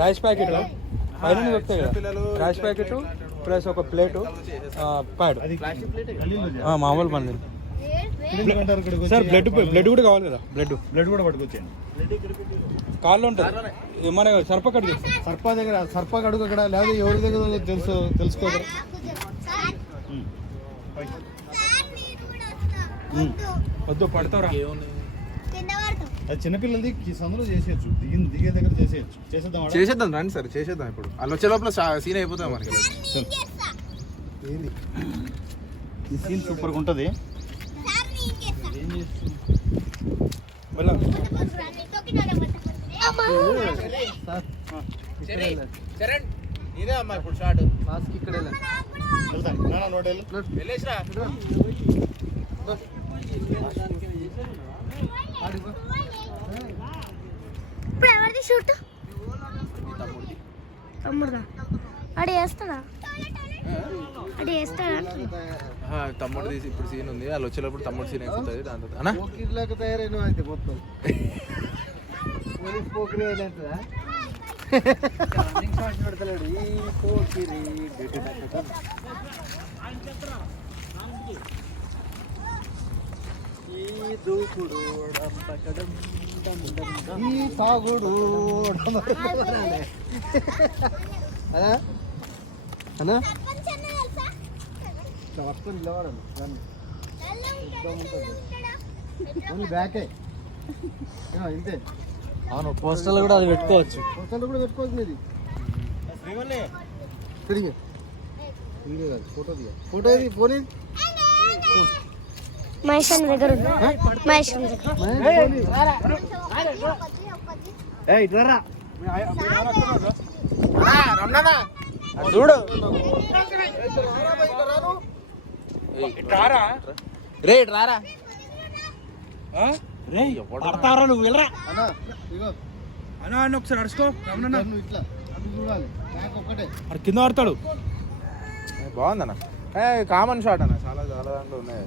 Rice packet పైన దొరుకుతాయి కదా. రైస్ ప్యాకెట్ ప్లస్ ఒక ప్లేటు ప్యాడ్. మామూలు పని సార్ బ్లడ్ బ్లడ్ కూడా కావాలి కదా బ్లడ్. బ్లడ్ కూడా పట్టుకొచ్చాను కాళ్ళు ఉంటుంది మన సర్పకట్ సర్ప దగ్గర సర్ప అడుగు అక్కడ లేదా ఎవరి దగ్గర తెలుసు తెలుసుకోగలరు వద్దు పడతావురా. అది చిన్నపిల్లలది ఈ సందులో చేసేయచ్చు. దిగి దిగే దగ్గర చేసేయచ్చు. చేసేద్దాం? చేసేద్దాం రండి సార్ చేసేద్దాం ఇప్పుడు. వాళ్ళు వచ్చే లోపల సీన్ అయిపోతాం మనకి ఏంది ఈ సీన్ సూపర్గా ఉంటది. చరణ్ ఇదే అమ్మా ఇప్పుడు షార్ట్ వెళ్తాం. నాన్న నోట్ వెళ్ళు. వెళ్ళేసిరా ఇప్పుడు ఎవరిది షూట్ తమ్ముడుదా? అడి వేస్తాడా? అడి వేస్తాడా? అంటున్నా. ఆ, తమ్ముడు తీసి ఇప్పుడు సీన్ ఉంది. వాళ్ళు వచ్చేటప్పుడు తమ్ముడు సీన్ అయిపోతుంది దాని తర్వాత అన్నా పోకిరిలాగా తయారైన అయితే మొత్తం. పోలీస్ పోకిరి అయినట్టుగా పెడతలేడు? ఈ పోకిరి ఈ దూకుడు ఈ తాగుడు అదా అన్నా ఇట్లా పట్టుకొని నిలబడాలి దాన్ని ఓన్లీ బ్యాకే ఆ, ఇంతే అవును పోస్టర్లు కూడా అది పెట్టుకోవచ్చు పోస్టర్లు కూడా పెట్టుకోవచ్చు ఇది తిరిగి వీడియో కాదు ఫోటో దిగా ఫోటో ఇది ఫోన్ ఇది మహేష్ అన్న దగ్గర మహేష్ అన్న దగ్గర. చూడు. రారా? రే రారా. రే పడతారా నువ్వు? వెళ్ళరా? అన్నా అన్నా అన్న ఒకసారి అడుచుకో నువ్వు ఇట్లా చూడాలి. కింద పడతాడు బాగుందన్న. కామన్ షాట్ అన్న చాలా చాలా దాంట్లో ఉన్నాయి.